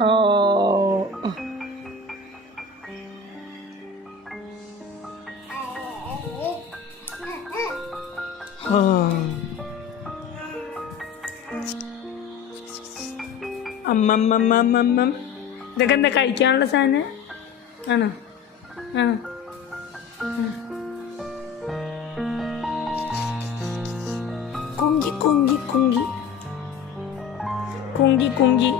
Oh. അമ്മമ്മമ്മമ്മമ്മ ഇതൊക്കെ എന്താ കഴിക്കാനുള്ള സാധനം ആണോ? ആണോ? കുങ്കി കുങ്കി കുങ്കി കുങ്കി കുങ്കി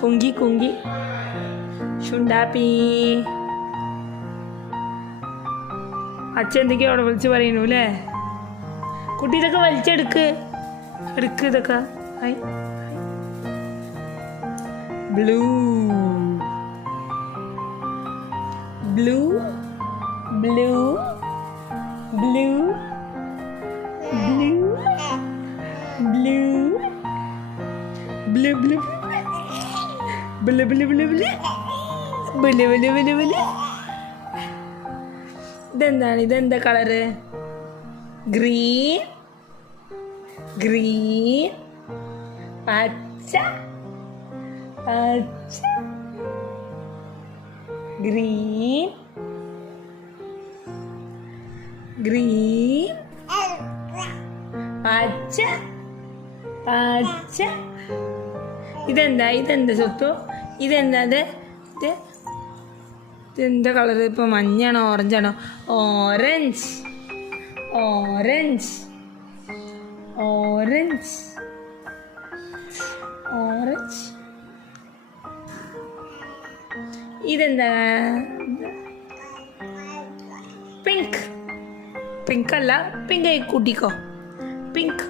കുങ്കി കുങ്കി ശുണ്ടാപ്പി. അച്ഛൻ എന്തൊക്കെയോ അവിടെ വിളിച്ച് പറയുന്നു അല്ലേ? കുട്ടി ഇതൊക്കെ വലിച്ചെടുക്ക്, എടുക്ക് ഇതൊക്കെ. Blue blue blue blue blue blue blue blue blue blue blue blue blue blue blue blue. ഇതെന്താണ്? ഇതെന്താ കളറ്? ഗ്രീൻ ഗ്രീൻ പച്ച പച്ച ഗ്രീൻ ഗ്രീൻ പച്ച പച്ച. ഇതെന്താ? ഇതെന്താ സ്വത്തു? ഇതെന്താ? ഇതെന്താ കളറ്? ഇപ്പൊ മഞ്ഞാണോ ഓറഞ്ചാണോ? Orange orange orange orange. ഇതെന്താ? പിങ്ക് പിങ്ക് അല്ല, പിങ്ക് ആയി കൂട്ടിക്കോ. Pink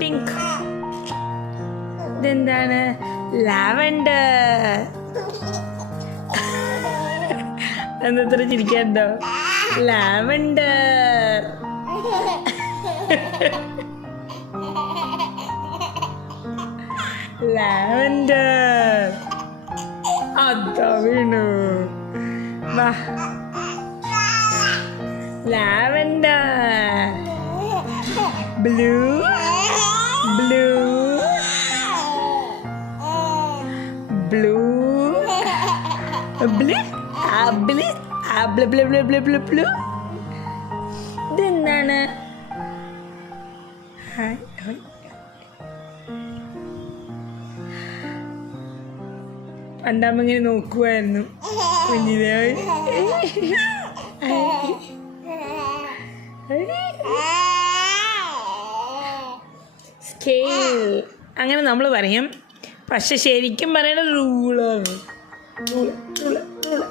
pink. ഇതെന്താണ്? ലാവൻഡർ. എന്നത്ര ചിരിക്കാണ്ടോ? ലാവൻഡർ. ലാവൻഡർ. അതാ വീണു. വാ. Lavender. Blue blue blue blue blue blue blue blue blue blue blue. ഇതെന്താണ്? പണ്ടാകുമ്പോ ഇങ്ങനെ നോക്കുമായിരുന്നു കുഞ്ഞിനെ. സ്കെയിൽ അങ്ങനെ നമ്മൾ പറയും, പക്ഷെ ശരിക്കും പറയണ റൂളാണ്. Rule rule rule.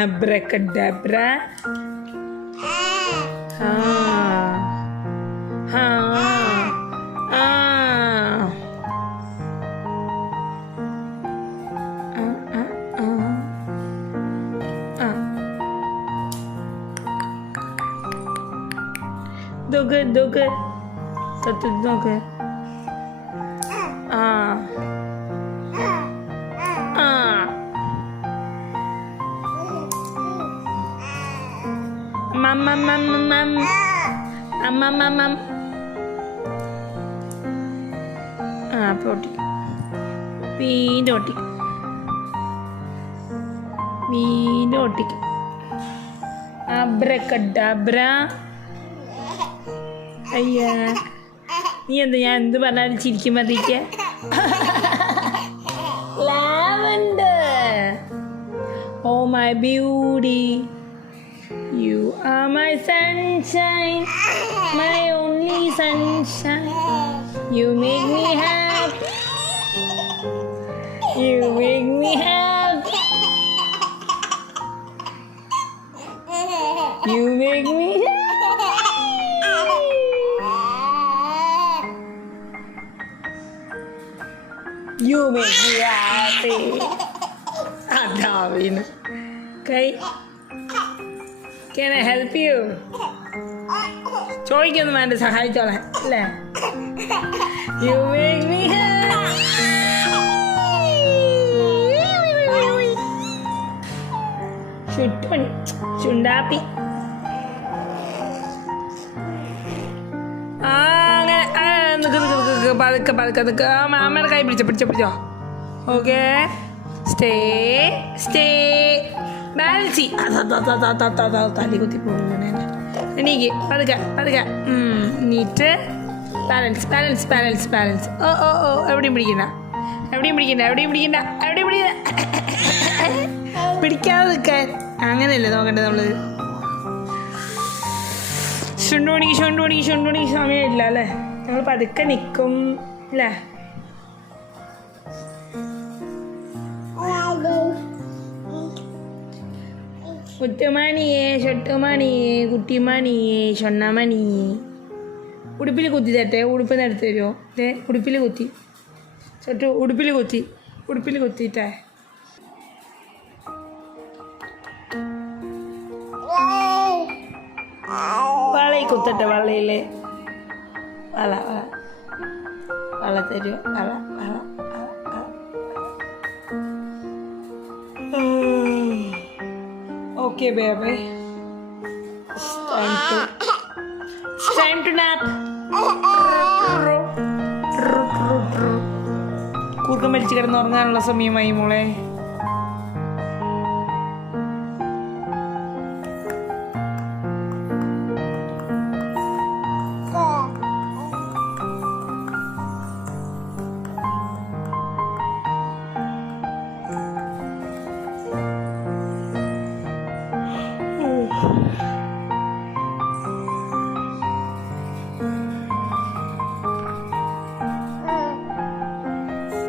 Abracadabra. Doge. Satu doge. Mam. Poti. Vidoti. Abracadabra. അയ്യാ, നീ എന്താ ഞാൻ എന്ത് പറഞ്ഞാലും ചിരിക്കും മതിക്ക. Lavender. Oh my beauty, you are my sunshine, my only sunshine. You make me happy, you make me happy, you make me happy. You make me happy. Darwin. Okay. Can I help you? ചോദിക്കൊന്നും വേണ്ട, സഹായിച്ചോളാൻ അല്ലേ? You make me happy. Chundappi. പതുക്കെ പതുക്കെ നിൽക്കുക. അമ്മയുടെ കൈ പിടിച്ചോ. Okay, stay ബാലൻസി. തലി കുത്തി പോകുന്നേ. എനിക്ക് പതുക്കെ നീറ്റ്. ബാലൻസ്. ഓ എവിടെയും പിടിക്കണ്ട. പിടിക്കാതെ നിൽക്കാൻ. അങ്ങനെയല്ലേ നോക്കണ്ടേ നമ്മള്? ചുണ്ടുമണിക്ക് സമയമില്ല അല്ലേ? നമ്മൾ പതുക്കെ നിൽക്കും അല്ലേ? മുത്തുമണിയേ, ഷൊട്ടുമണിയേ, കുട്ടിമണിയേ, ഷൊണ്ണമണിയേ. ഉടുപ്പിൽ കുത്തി തരട്ടെ? ഉടുപ്പ് എടുത്ത് തരുമോ? ഉടുപ്പിൽ കുത്തി ചൊട്ടു. ഉടുപ്പിൽ കുത്തിയിട്ടേ. വളയിൽ കുത്തട്ടെ? വളയില് വള തരുമോ? വള. Okay, baby. It's time to nap. കൂർക്കം വലിച്ച് കിടന്നുറങ്ങാനുള്ള സമയമായി മോളെ.